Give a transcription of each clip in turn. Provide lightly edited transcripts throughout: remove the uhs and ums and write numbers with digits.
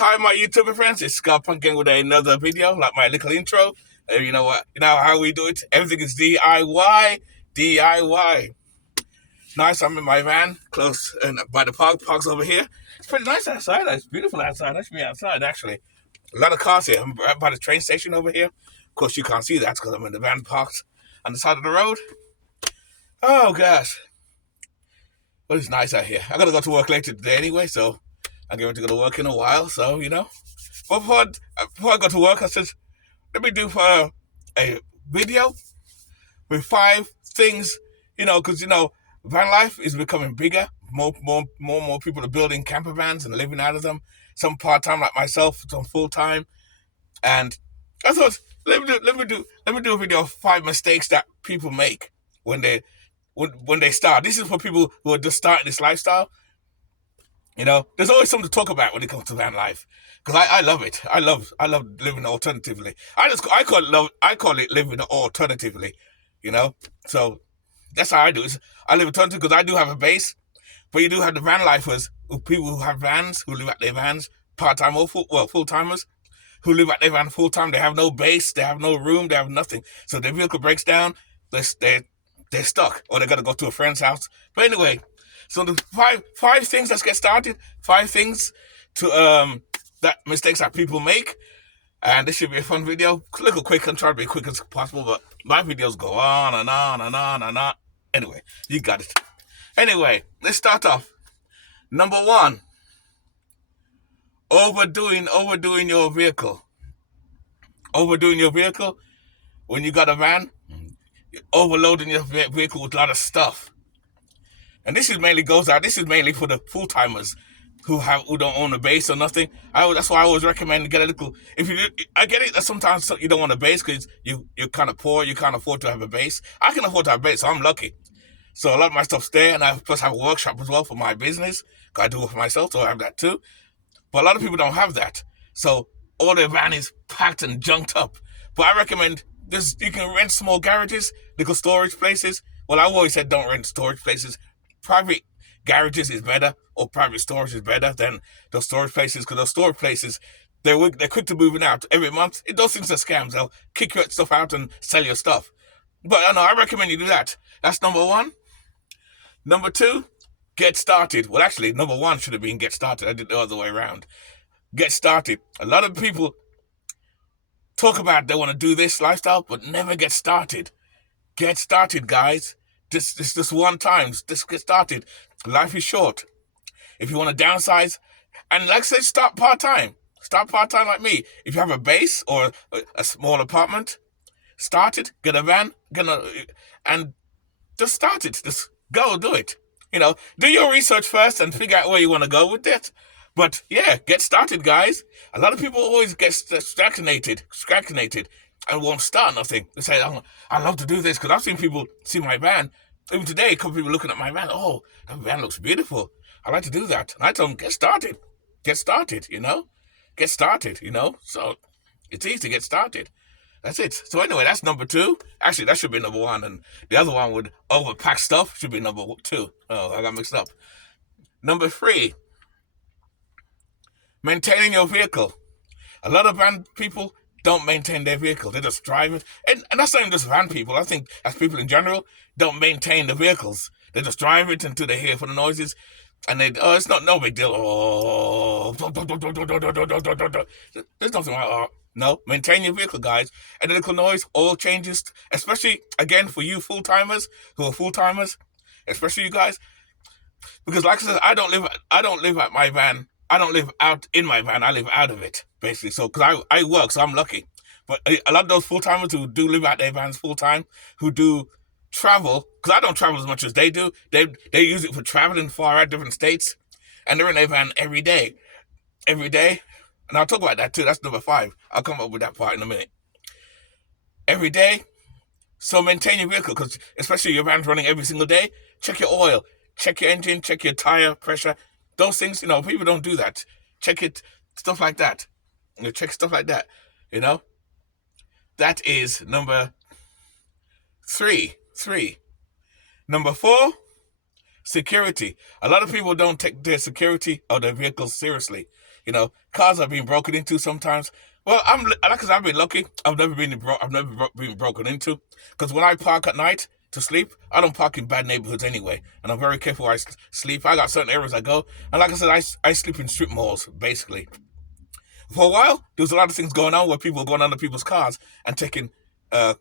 hi my YouTuber friends, it's Scott Pumpkin with another video, like my little intro. You know what, you know how we do it, everything is DIY, DIY. Nice, I'm in my van, close and by the park's over here. It's pretty nice outside, it's beautiful outside, I should be outside actually. A lot of cars here, I'm right by the train station over here. Of course you can't see that because I'm in the van parked on the side of the road. Oh gosh, but it's nice out here. I gotta go to work later today anyway, so I'm going to go to work in a while, so, you know. But before I go to work, I said, let me do a video with 5 things, you know, because, you know, van life is becoming bigger. More people are building camper vans and living out of them. Some part-time like myself, some full-time. And I thought, let me do a video of 5 mistakes that people make when they start. This is for people who are just starting this lifestyle. You know, there's always something to talk about when it comes to van life, because I love it. I love living alternatively. I call it living alternatively. You know, so that's how I do it. I live alternatively because I do have a base, but you do have the van lifers, people who have vans, who live at their vans, part time or full timers, who live at their van full time. They have no base, they have no room, they have nothing. So their vehicle breaks down, they're stuck, or they got to go to a friend's house. But anyway. So the five things, let's get started. 5 things to that mistakes that people make. And this should be a fun video. A little quick, I'm trying to be quick as possible, but my videos go on and on and on and on. Anyway, you got it. Anyway, let's start off. Number 1. Overdoing your vehicle. Overdoing your vehicle. When you got a van, you're overloading your vehicle with a lot of stuff. And this is mainly for the full timers who don't own a base or nothing. That's why I always recommend to get a little. I get it that sometimes you don't want a base because you're kind of poor, you can't afford to have a base. I can afford to have a base, so I'm lucky. So a lot of my stuff's there, and I plus have a workshop as well for my business. I do it for myself, so I have that too. But a lot of people don't have that, so all their van is packed and junked up. But I recommend you can rent small garages, little storage places. Well, I've always said don't rent storage places. Private garages is better, or private storage is better than those storage places, because those storage places, they're quick to moving out every month. Those things are scams. They'll kick your stuff out and sell your stuff. But I recommend you do that. That's number 1. Number 2, get started. Well, actually, number 1 should have been get started. I did the other way around. Get started. A lot of people talk about they want to do this lifestyle, but never get started. Get started, guys. This one time. Just get started. Life is short. If you want to downsize, and like I said, start part-time. Start part-time like me. If you have a base or a small apartment, start it. Get a van. And just start it. Just go do it. You know, do your research first and figure out where you want to go with it. But yeah, get started, guys. A lot of people always get stagnated, and won't start nothing. They say, oh, I love to do this, because I've seen people see my van. Even today, a couple people looking at my van, oh, that van looks beautiful. I like to do that. And I tell them, get started. Get started, you know? Get started, you know? So it's easy to get started. That's it. So anyway, that's number 2. Actually, that should be number 1. And the other one with overpack stuff should be number 2. Oh, I got mixed up. Number 3, maintaining your vehicle. A lot of van people don't maintain their vehicle. They just drive it. And that's not even just van people. I think as people in general don't maintain the vehicles. They just drive it until they hear for the noises. And it's no big deal. Oh, there's nothing wrong. No, maintain your vehicle, guys. And the little noise, oil changes, especially, again, for you full-timers who are full-timers, especially you guys. Because like I said, I don't live at my van. I don't live out in my van. I live out of it, basically. So, because I work, so I'm lucky. But a lot of those full-timers who do live out their vans full-time, who do travel, because I don't travel as much as they do. They use it for traveling far out different states, and they're in their van every day. Every day. And I'll talk about that too. That's number 5. I'll come up with that part in a minute. Every day. So maintain your vehicle, because especially your van's running every single day. Check your oil. Check your engine. Check your tire pressure. Those things, you know, people don't do that. Check it, stuff like that. Check stuff like that, you know. That is number 3. Number 4, security. A lot of people don't take their security of their vehicles seriously. Cars are being broken into sometimes. Well, because I've been lucky. I've never been broken into. Because when I park at night to sleep, I don't park in bad neighborhoods anyway, and I'm very careful where I sleep. I got certain areas I go, and like I said, I sleep in strip malls basically. For a while, there was a lot of things going on where people were going under people's cars and taking uh,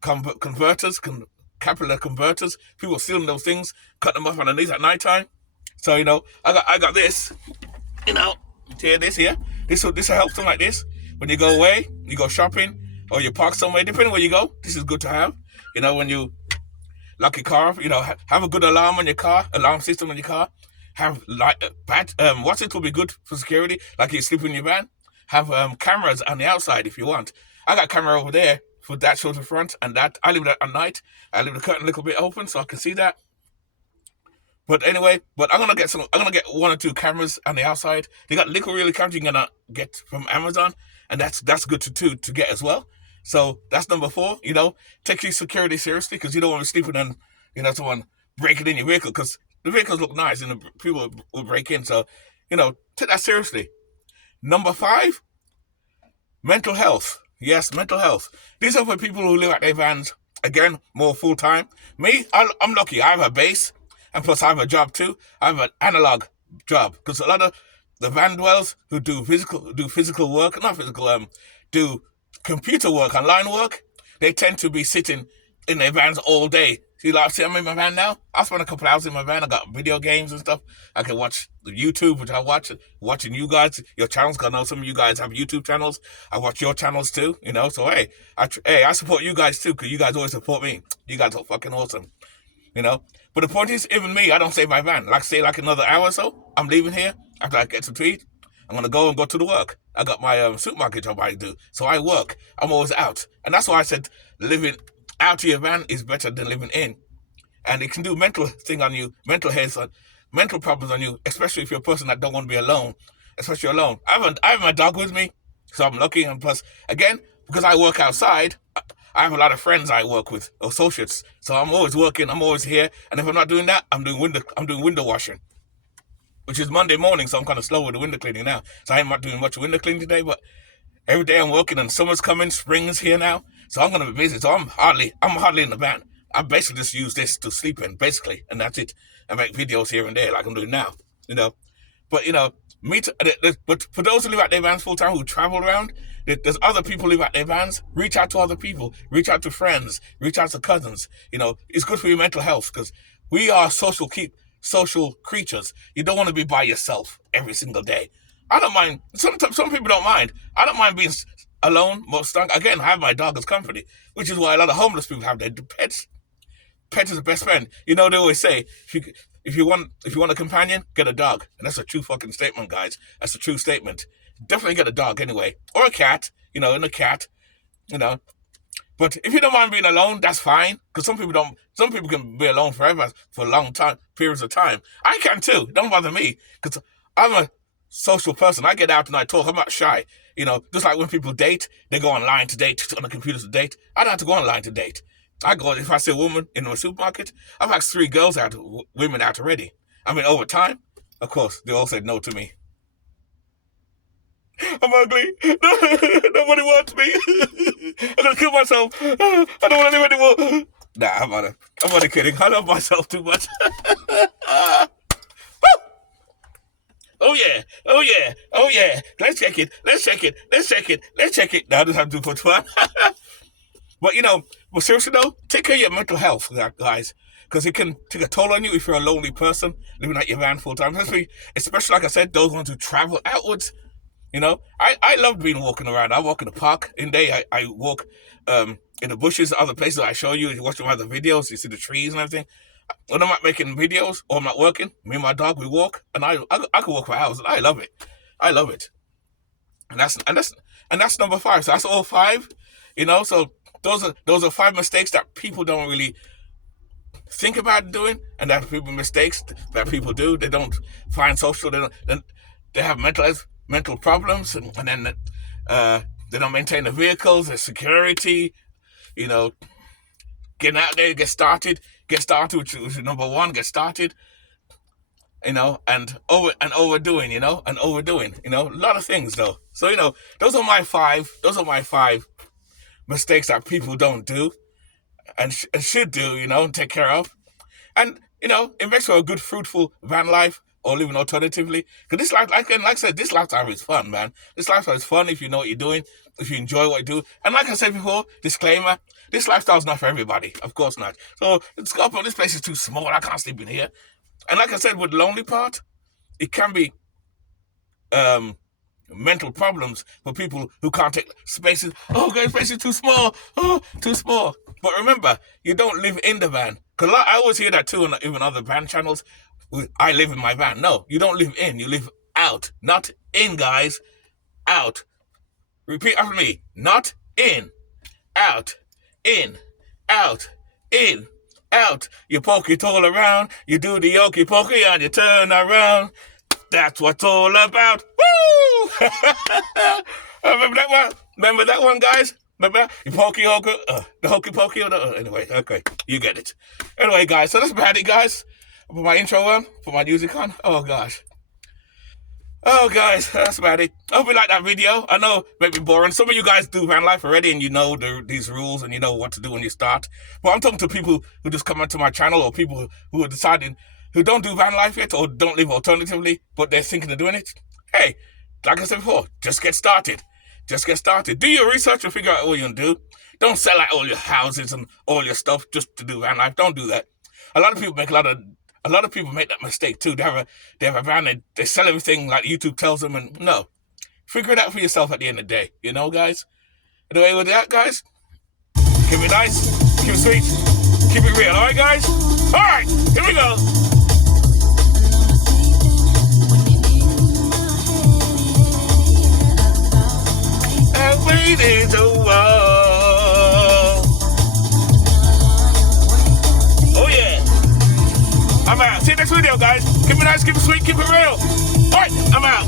converters, capital converters. People were stealing those things, cutting them off underneath at night time. So I got this. You know, this here. This will help something like this. When you go away, you go shopping, or you park somewhere, depending where you go. This is good to have. When you lock your car up, have a good alarm system on your car. Have watch it will be good for security. Like you sleep in your van. Have cameras on the outside if you want. I got camera over there for that sort of front, and that I leave that at night. I leave the curtain a little bit open so I can see that. But anyway, I'm gonna get one or two cameras on the outside. They got little really cameras you're gonna get from Amazon, and that's good to get as well. So that's number 4. Take your security seriously because you don't want to be sleeping and someone breaking in your vehicle because the vehicles look nice and the people will break in. So take that seriously. Number 5, mental health. Yes, mental health. These are for people who live at their vans. Again, more full time. Me, I'm lucky. I have a base. And plus, I have a job too. I have an analog job because a lot of the van dwellers who do physical work, not physical, do computer work, online work. They tend to be sitting in their vans all day. See, I'm in my van now. I spend a couple of hours in my van. I got video games and stuff. I can watch the YouTube, which I watch. Watching you guys, your channels. Cause I know some of you guys have YouTube channels. I watch your channels too. So hey, I support you guys too, cause you guys always support me. You guys are fucking awesome. But the point is, even me, I don't save my van. Say another hour or so, I'm leaving here after I get some tweet. I'm gonna go to the work. I got my supermarket job I do, so I work. I'm always out, and that's why I said living out of your van is better than living in, and it can do mental problems on you, especially if you're a person that don't want to be alone, especially alone. I have my dog with me, so I'm lucky, and plus, again, because I work outside. I have a lot of friends I work with, associates. So I'm always working. I'm always here. And if I'm not doing that, I'm doing window washing, which is Monday morning. So I'm kind of slow with the window cleaning now. So I'm not doing much window cleaning today. But every day I'm working, and summer's coming, spring's here now. So I'm gonna be busy. So I'm hardly in the van. I basically just use this to sleep in, basically, and that's it. I make videos here and there, like I'm doing now. But but for those who live at their vans full time, who travel around, there's other people who live at their vans. Reach out to other people. Reach out to friends. Reach out to cousins. It's good for your mental health because we are social creatures. You don't want to be by yourself every single day. I don't mind. Some people don't mind. I don't mind being alone most times. Again, I have my dog as company, which is why a lot of homeless people have their pets. Pet is the best friend. They always say if you want a companion, get a dog, and that's a true fucking statement, guys. That's a true statement. Definitely get a dog anyway, or a cat. And a cat. But if you don't mind being alone, that's fine. Because some people don't. Some people can be alone forever for long periods of time. I can too. Don't bother me because I'm a social person. I get out and I talk. I'm not shy. Just like when people date, they go online to date on the computer to date. I don't have to go online to date. If I see a woman in a supermarket, I've asked 3 girls out, women out already. Over time, of course, they all said no to me. I'm ugly. Nobody wants me. I'm gonna kill myself. I don't want anybody more. Nah, I'm only kidding. I love myself too much. Oh yeah. Let's check it. Now this have to put fun. But seriously though, take care of your mental health, guys, because it can take a toll on you if you're a lonely person living at your van full time. Especially like I said, those ones who travel outwards. I love being walking around. I walk in the park in day. I walk in the bushes, other places I show you. You watch my other videos, you see the trees and everything. When I'm not making videos or I'm not working, me and my dog, we walk, and I can walk for hours, and I love it. And that's number 5. So that's all 5. So those are 5 mistakes that people don't really think about doing, and that mistakes that people do. They don't find social. They have mental problems, and then they don't maintain the vehicles, the security. Getting out there, get started, which is number 1. Get started. and overdoing, and overdoing, a lot of things though. So those are my five. Those are my five mistakes that people don't do and should do, and take care of. And it makes for a good, fruitful van life or living alternatively. Because this life, like I said, this lifestyle is fun, man. This lifestyle is fun if you know what you're doing, if you enjoy what you do. And like I said before, disclaimer: this lifestyle is not for everybody, of course not. So it's up. This place is too small. I can't sleep in here. And like I said, with the lonely part, it can be mental problems for people who can't take spaces. Oh, God, space is too small. Oh, too small. But remember, you don't live in the van. Because I always hear that too on even other van channels. I live in my van. No, you don't live in. You live out. Not in, guys. Out. Repeat after me. Not in. Out. In. Out. In. Out. You poke it all around. You do the okey pokey and you turn around. That's what it's all about. Woo! Remember that one? Remember that one, guys? Remember? The hokey pokey? Anyway, okay. You get it. Anyway, guys, so that's about it, guys. Put my intro on. Put my music on. Oh, gosh. Oh, guys, that's about it. I hope you like that video. I know it may be boring. Some of you guys do van life already and you know these rules and you know what to do when you start. But I'm talking to people who just come onto my channel or people who are deciding who don't do van life yet or don't live alternatively, but they're thinking of doing it. Hey, like I said before, just get started. Just get started. Do your research and figure out what you're going to do. Don't sell out all your houses and all your stuff just to do van life. Don't do that. A lot of people make that mistake too. They have a van, they sell everything like YouTube tells them, and no. Figure it out for yourself at the end of the day, guys? Anyway, with that, guys, keep it nice, keep it sweet, keep it real, alright, guys? Alright, here we go. And we need to walk. Oh yeah. I'm out. See you next video, guys. Keep it nice, keep it sweet, keep it real. Alright, I'm out.